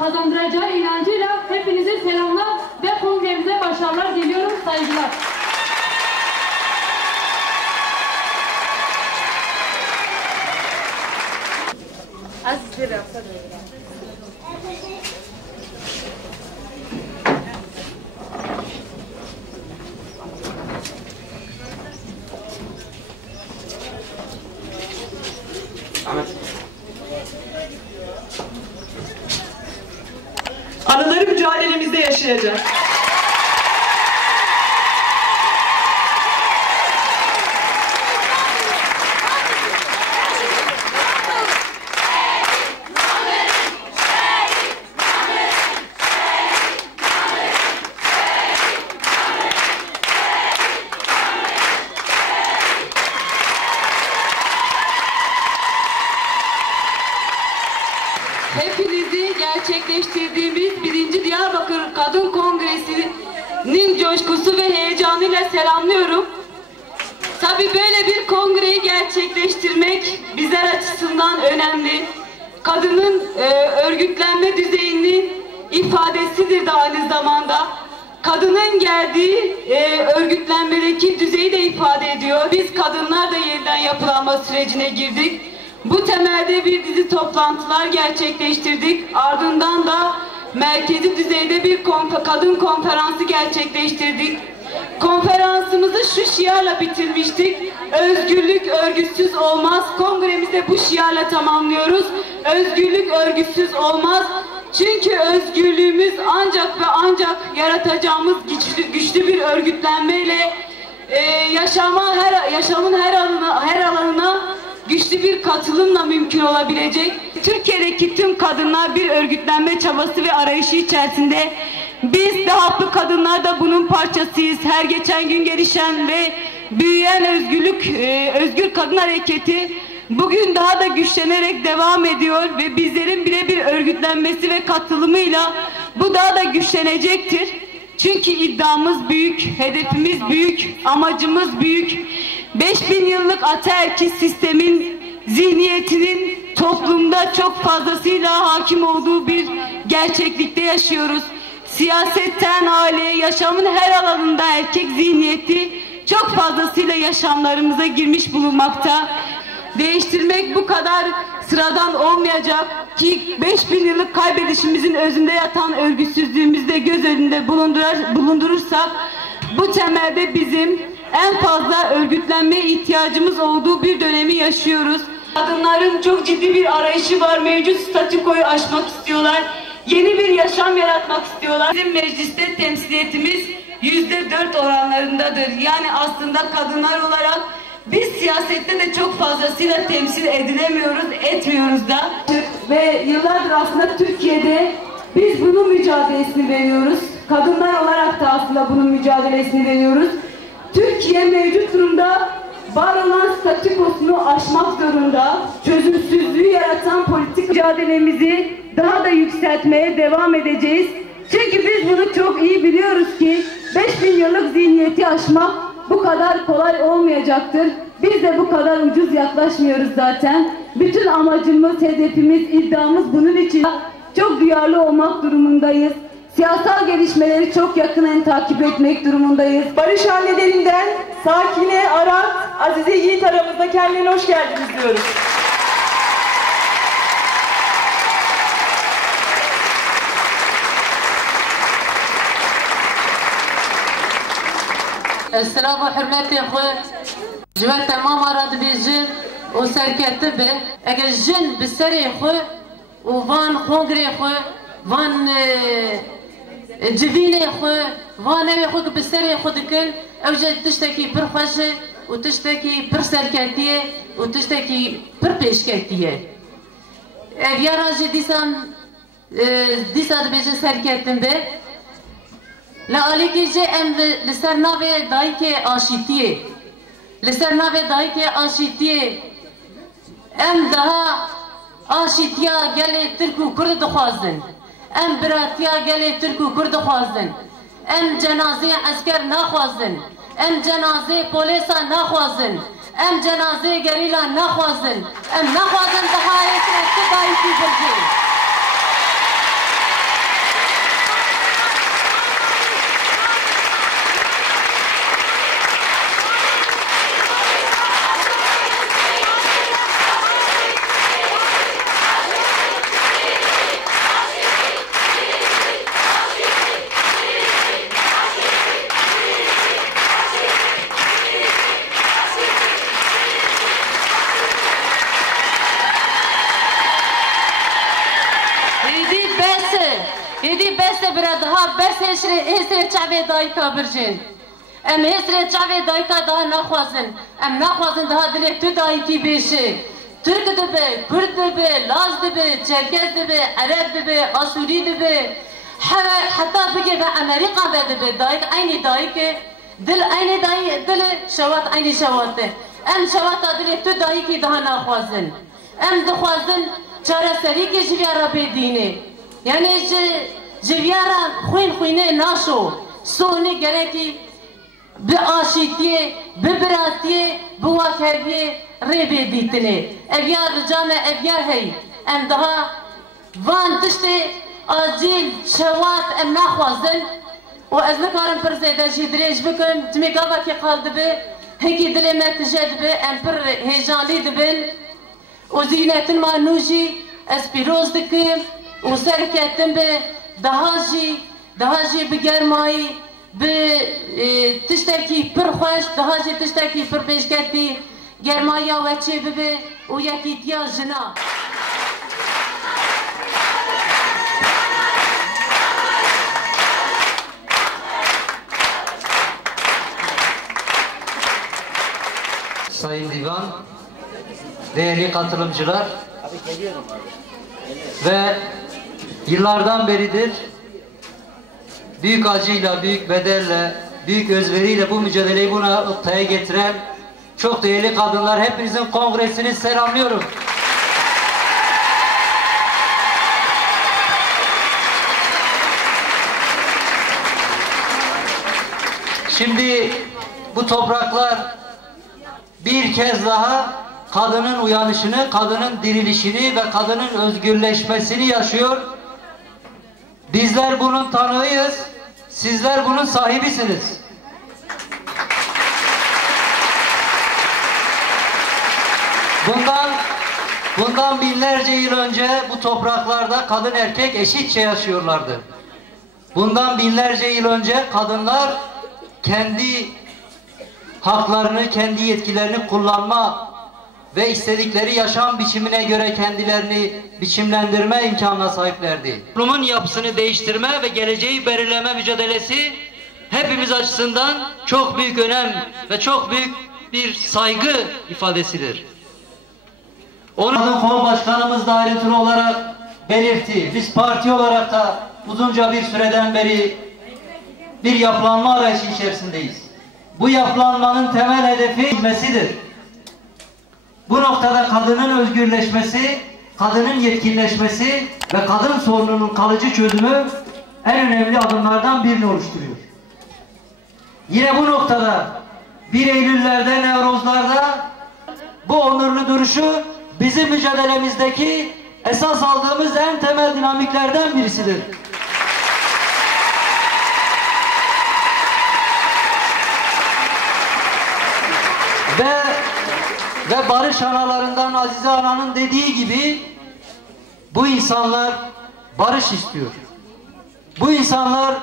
kazandıracağı inancıyla hepinize selamlar ve kongremize başarılar diliyorum. Saygılar. Anıları mücadelemizde yaşayacağız. Hepinizi gerçekleştirdiğimiz 1. Diyarbakır Kadın Kongresi'nin coşkusu ve heyecanıyla selamlıyorum. Tabii böyle bir kongreyi gerçekleştirmek bizler açısından önemli. Kadının örgütlenme düzeyinin ifadesidir de aynı zamanda. Kadının geldiği örgütlenmedeki düzeyi de ifade ediyor. Biz kadınlar da yeniden yapılanma sürecine girdik. Bu temelde bir dizi toplantılar gerçekleştirdik. Ardından da merkezi düzeyde bir kadın konferansı gerçekleştirdik. Konferansımızı şu şiarla bitirmiştik. Özgürlük örgütsüz olmaz. Kongremizde bu şiarla tamamlıyoruz. Özgürlük örgütsüz olmaz. Çünkü özgürlüğümüz ancak ve ancak yaratacağımız güçlü bir örgütlenmeyle yaşamın her alanına güçlü bir katılımla mümkün olabilecek. Türkiye'deki tüm kadınlar bir örgütlenme çabası ve arayışı içerisinde. Biz de haklı kadınlar da bunun parçasıyız. Her geçen gün gelişen ve büyüyen özgür kadın hareketi bugün daha da güçlenerek devam ediyor ve bizlerin birebir örgütlenmesi ve katılımıyla bu daha da güçlenecektir. Çünkü iddiamız büyük, hedefimiz büyük, amacımız büyük. 5000 yıllık ataerkil sistemin zihniyetinin toplumda çok fazlasıyla hakim olduğu bir gerçeklikte yaşıyoruz. Siyasetten aileye, yaşamın her alanında erkek zihniyeti çok fazlasıyla yaşamlarımıza girmiş bulunmakta. Değiştirmek bu kadar sıradan olmayacak ki 5000 yıllık kaybedişimizin özünde yatan örgütsüzlüğümüzü de göz önünde bulundurursak bu temelde bizim en fazla örgütlenmeye ihtiyacımız olduğu bir dönemi yaşıyoruz. Kadınların çok ciddi bir arayışı var. Mevcut statükoyu aşmak istiyorlar. Yeni bir yaşam yaratmak istiyorlar. Bizim mecliste temsiliyetimiz %4 oranlarındadır. Yani aslında kadınlar olarak biz siyasette de çok fazlasıyla temsil edilemiyoruz, etmiyoruz da. Ve yıllardır aslında Türkiye'de biz bunun mücadelesini veriyoruz. Kadınlar olarak da aslında bunun mücadelesini veriyoruz. Türkiye mevcut durumda var olan statükosunu aşmak zorunda. Çözümsüzlüğü yaratan politik mücadelemizi daha da yükseltmeye devam edeceğiz. Çünkü biz bunu çok iyi biliyoruz ki 5000 yıllık zihniyeti aşmak bu kadar kolay olmayacaktır. Biz de bu kadar ucuz yaklaşmıyoruz zaten. Bütün amacımız, hedefimiz, iddiamız bunun için çok duyarlı olmak durumundayız. Siyasal gelişmeleri çok yakından takip etmek durumundayız. Barış annelerinden Sakine, Arat, Azize Yiğit aramızda, kendilerine hoş geldiniz diyoruz. السلام وحرمتي اخوة جوات تمام اراد بيجن وسركتب اگر جن بسري اخوة وفان خونغري اخوة فان جبيني اخوة فان اوي اخوة بسري اخوة دكل اوجد تشتكي برخوشة وتشتكي برسركتية وتشتكي بربيشكتية يا راجي ديسان بيجن سركتب به لا عليكي جي ام لسر ناوي دايكي آشيتيه لسر ناوي دايكي آشيتيه ام daha آشیتیا گلی ترک و کرد خوازن ام براتیا گلی ترک و کرد خوازن ام جنازه عسکر نخوازن ام جنازه پولیسا نخوازن ام جنازه گریلا نخوازن ام نخوازن دهایت اتباعی برجی Edi beste bira daha beste hesre çave dayka birjin. Em hesre çave dayka daha naxwazin. Em naxwazin daha dilek tu dayki beşi. Türk dibe, Kürt dibe, Laz dibe, Çerkez dibe, Arap dibe, Asuri dibe. Hatta bige ve Amerika ve dibe dayk aynı dayk. Dil aynı dayk, dil şevat aynı şevatı. Em şevata dilek tu dayki daha naxwazin. Em dixwazin çareseri ki jivyara bedine. Yani jivyara xuyne naşo. Soni gereki bi aşitiye, bi biratiye, bi vakeviye rebe ditine. Evyar ricame evyar hey. Em daha van tişte acil şevat em naxwazin. O ez nikarim pir zêde jî dirêj bikim. Timê gavekî qal dibe, hekî dilê me tije dibe, em pir hêjanlî dibin. O zînetin ma nû jî ez pîroz dikim. O serketin be daha jî bi germayî bi tiştekî pir xweş, daha jî tiştekî pir pêşketî germaya we çê bibe û yekîtiya jina. Sayın Divan, değerli katılımcılar ve yıllardan beridir büyük acıyla, büyük bedelle, büyük özveriyle bu mücadeleyi bu noktaya getiren çok değerli kadınlar, hepinizin kongresini selamlıyorum. Şimdi bu topraklar bir kez daha kadının uyanışını, kadının dirilişini ve kadının özgürleşmesini yaşıyor. Bizler bunun tanığıyız. Sizler bunun sahibisiniz. Bundan binlerce yıl önce bu topraklarda kadın erkek eşitçe yaşıyorlardı. Bundan binlerce yıl önce kadınlar kendi haklarını, kendi yetkilerini kullanma ve istedikleri yaşam biçimine göre kendilerini biçimlendirme imkanına sahiplerdi. Toplumun yapısını değiştirme ve geleceği belirleme mücadelesi hepimiz açısından çok büyük önem ve çok büyük bir saygı ifadesidir. Kadın Kol Başkanımız da ayrıntılı olarak belirtti. Biz parti olarak da uzunca bir süreden beri bir yapılanma arayışı içerisindeyiz. Bu yapılanmanın temel hedefi hizmetidir. Bu noktada kadının özgürleşmesi, kadının yetkinleşmesi ve kadın sorununun kalıcı çözümü en önemli adımlardan birini oluşturuyor. Yine bu noktada 1 Eylül'lerde, Nevroz'larda bu onurlu duruşu bizim mücadelemizdeki esas aldığımız en temel dinamiklerden birisidir. Ve barış analarından Azize Ana'nın dediği gibi bu insanlar barış istiyor. Bu insanlar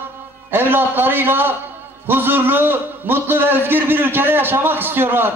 evlatlarıyla huzurlu, mutlu ve özgür bir ülkede yaşamak istiyorlar.